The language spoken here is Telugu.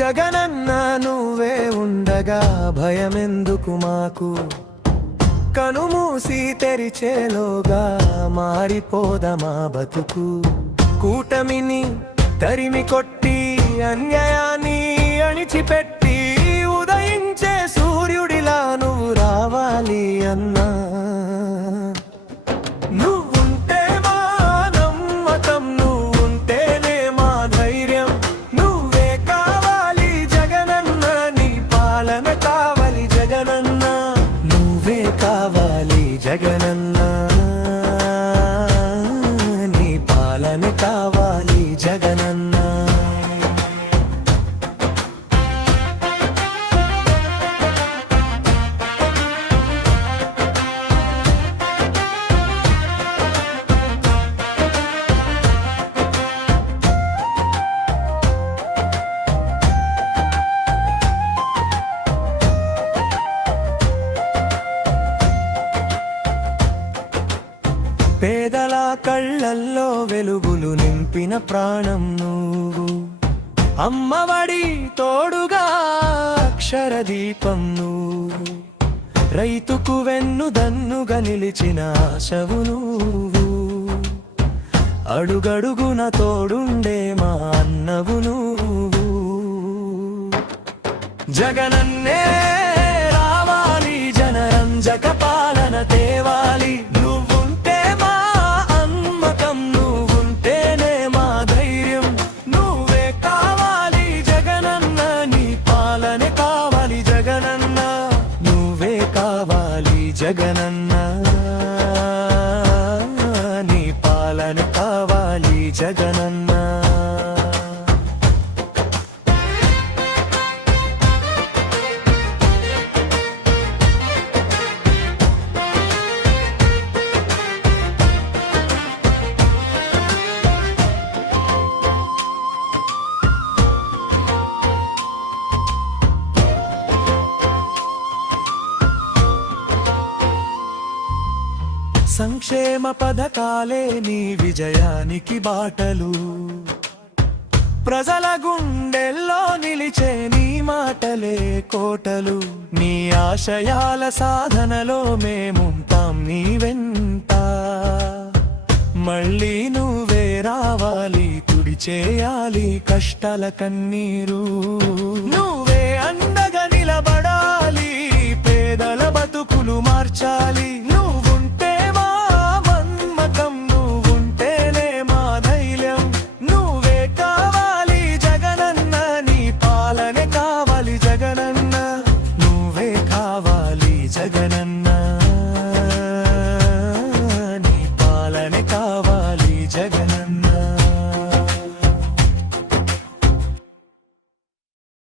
జగనన్న నువ్వే ఉండగా భయమెందుకు మాకు, కనుమూసి తెరిచేలోగా మారిపోదమా బతుకు. కూటమిని తరిమి కొట్టి అన్యాయాన్ని అణిచిపెట్టి ఉదయించే సూర్యుడిలా నువ్వు రావాలి అన్నా. నువ్వుంటే మా నమ్మకం, నువ్వుంటేనే మా ధైర్యం. నువ్వే కావాలి జగనన్న, నీ పాలన కావాలి జగనన్న. నువ్వే కావాలి జగనన్న, నీ పాలన కావాలి జగనన్న. పేదల కళ్ళల్లో వెలుగులు నింపిన ప్రాణం నువ్వు, అమ్మఒడి తోడుగా అక్షర దీపం నువ్వు. రైతుకు వెన్నుదన్నుగా నిలిచిన ఆశవు నువ్వు, అడుగడుగున తోడుండే మా అన్నవు నువ్వు. జగనన్నే రావాలి, జనరంజక పాలన తేవాలి. జగనన్న, నీ పాలన కావాలి జగనన్న. సంక్షేమ పథకాలే నీ విజయానికి బాటలు, ప్రజల గుండెల్లో నిలిచే నీ మాటలే కోటలు. నీ ఆశయాల సాధనలో మేముంటాం నీ వెంట, మళ్ళీ నువ్వే రావాలి, తుడిచేయాలి కష్టాల కన్నీరు.